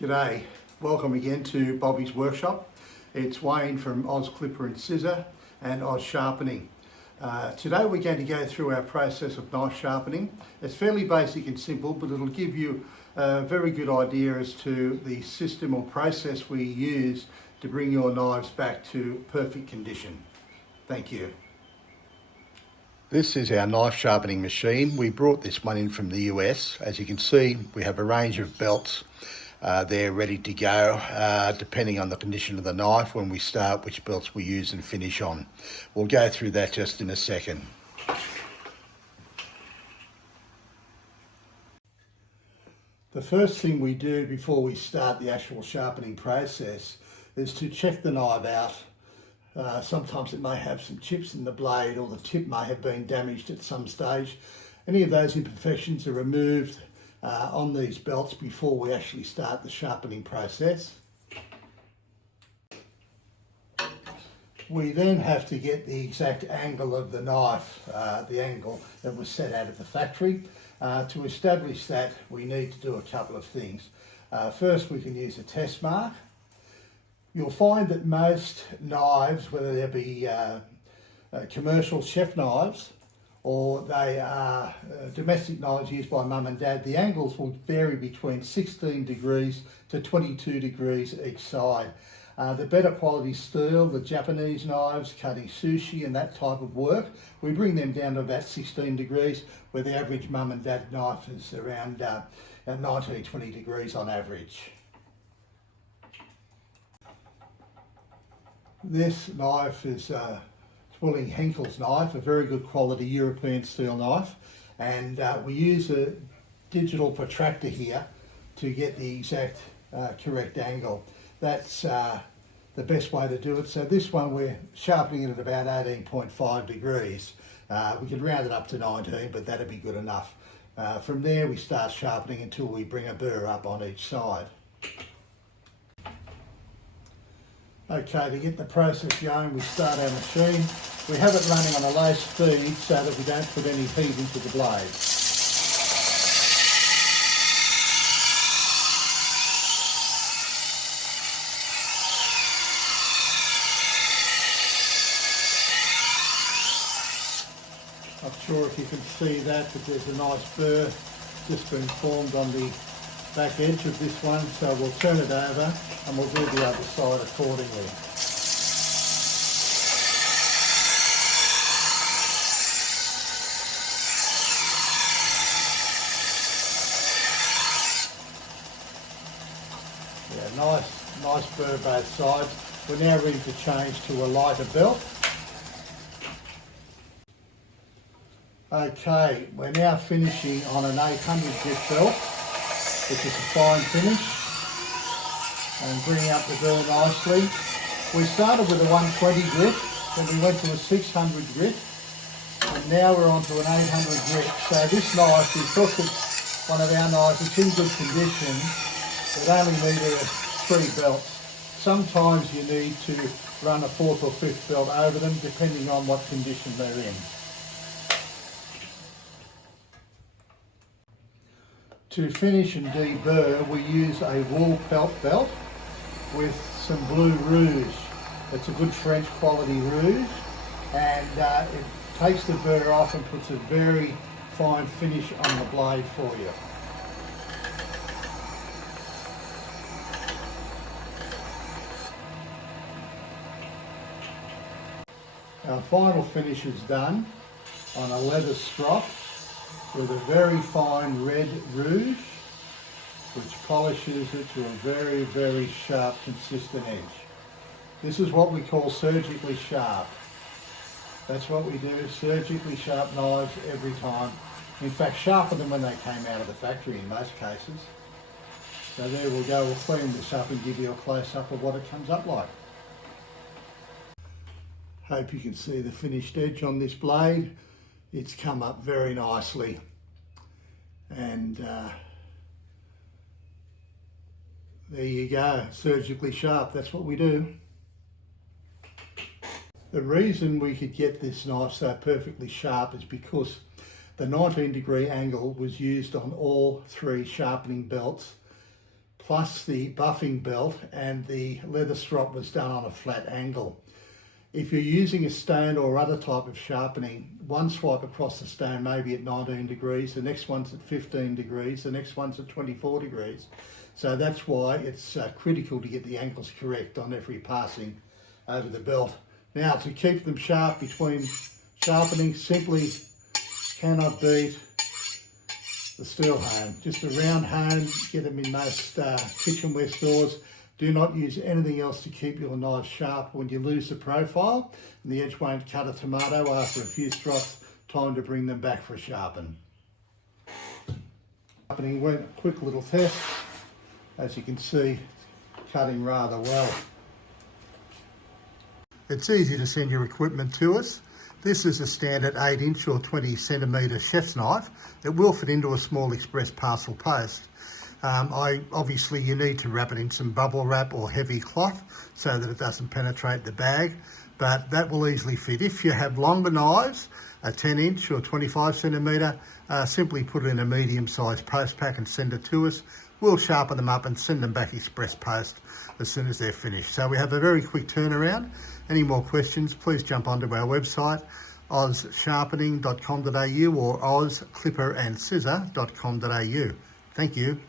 G'day, welcome again to Bobby's Workshop. It's Wayne from Oz Clipper and Scissor and Oz Sharpening. Today we're going to go through our process of knife sharpening. It's fairly basic and simple, but it'll give you a very good idea as to the system or process we use to bring your knives back to perfect condition. Thank you. This is our knife sharpening machine. We brought this one in from the US. As you can see, we have a range of belts. They're ready to go, depending on the condition of the knife when we start, which belts we use and finish on. We'll go through that just in a second. The first thing we do before we start the actual sharpening process is to check the knife out. Sometimes it may have some chips in the blade, or the tip may have been damaged at some stage. Any of those imperfections are removed on these belts before we actually start the sharpening process. We then have to get the exact angle of the knife, the angle that was set out of the factory. To establish that, we need to do a couple of things. First, we can use a test mark. You'll find that most knives, whether they be commercial chef knives or they are domestic knives used by mum and dad, the angles will vary between 16 degrees to 22 degrees each side. The better quality steel, the Japanese knives cutting sushi and that type of work, we bring them down to about 16 degrees, where the average mum and dad knife is around 19-20 degrees on average. This knife is Willing Henkel's knife, a very good quality European steel knife, and we use a digital protractor here to get the exact correct angle. That's the best way to do it. So this one we're sharpening it at about 18.5 degrees. We could round it up to 19, but that'd be good enough. From there we start sharpening until we bring a burr up on each side. Okay, to get the process going, we start our machine. We have it running on a low speed so that we don't put any heat into the blade. Not sure if you can see that, but there's a nice burr just been formed on the back edge of this one, so we'll turn it over and we'll do the other side accordingly. Yeah, nice burr both sides. We're now ready to change to a lighter belt. Okay, we're now finishing on an 800 grit belt, which is a fine finish, and bringing up the burr nicely. We started with a 120 grit, then we went to a 600 grit, and now we're on to an 800 grit. So this knife, because it's one of our knives, it's in good condition. It only needed 3 belts. Sometimes you need to run a 4th or 5th belt over them, depending on what condition they're in. To finish and deburr, we use a wool pelt belt with some blue rouge. It's a good French quality rouge, and it takes the burr off and puts a very fine finish on the blade for you. Our final finish is done on a leather strop with a very fine red rouge, which polishes it to a very, very sharp, consistent edge. This is what we call surgically sharp. That's what we do, surgically sharp knives every time. In fact, sharper than when they came out of the factory in most cases. So there we'll go, we'll clean this up and give you a close-up of what it comes up like. Hope you can see the finished edge on this blade. It's come up very nicely, and there you go, surgically sharp. That's what we do. The reason we could get this knife so perfectly sharp is because the 19-degree angle was used on all 3 sharpening belts, plus the buffing belt, and the leather strop was done on a flat angle. If you're using a stone or other type of sharpening, one swipe across the stone may be at 19 degrees, the next one's at 15 degrees, the next one's at 24 degrees. So that's why it's critical to get the angles correct on every passing over the belt. Now, to keep them sharp between sharpening, simply cannot beat the steel hone. Just a round hone, get them in most kitchenware stores. Do not use anything else to keep your knives sharp. When you lose the profile and the edge won't cut a tomato after a few strikes, time to bring them back for a sharpen. Sharpening went a quick little test. As you can see, cutting rather well. It's easy to send your equipment to us. This is a standard 8-inch or 20 centimetre chef's knife. It will fit into a small express parcel post. Obviously you need to wrap it in some bubble wrap or heavy cloth so that it doesn't penetrate the bag, but that will easily fit. If you have longer knives, a 10-inch or 25 centimetre, simply put it in a medium-sized post pack and send it to us. We'll sharpen them up and send them back express post as soon as they're finished. So we have a very quick turnaround. Any more questions, please jump onto our website, ozsharpening.com.au or ozclipperandscissor.com.au. Thank you.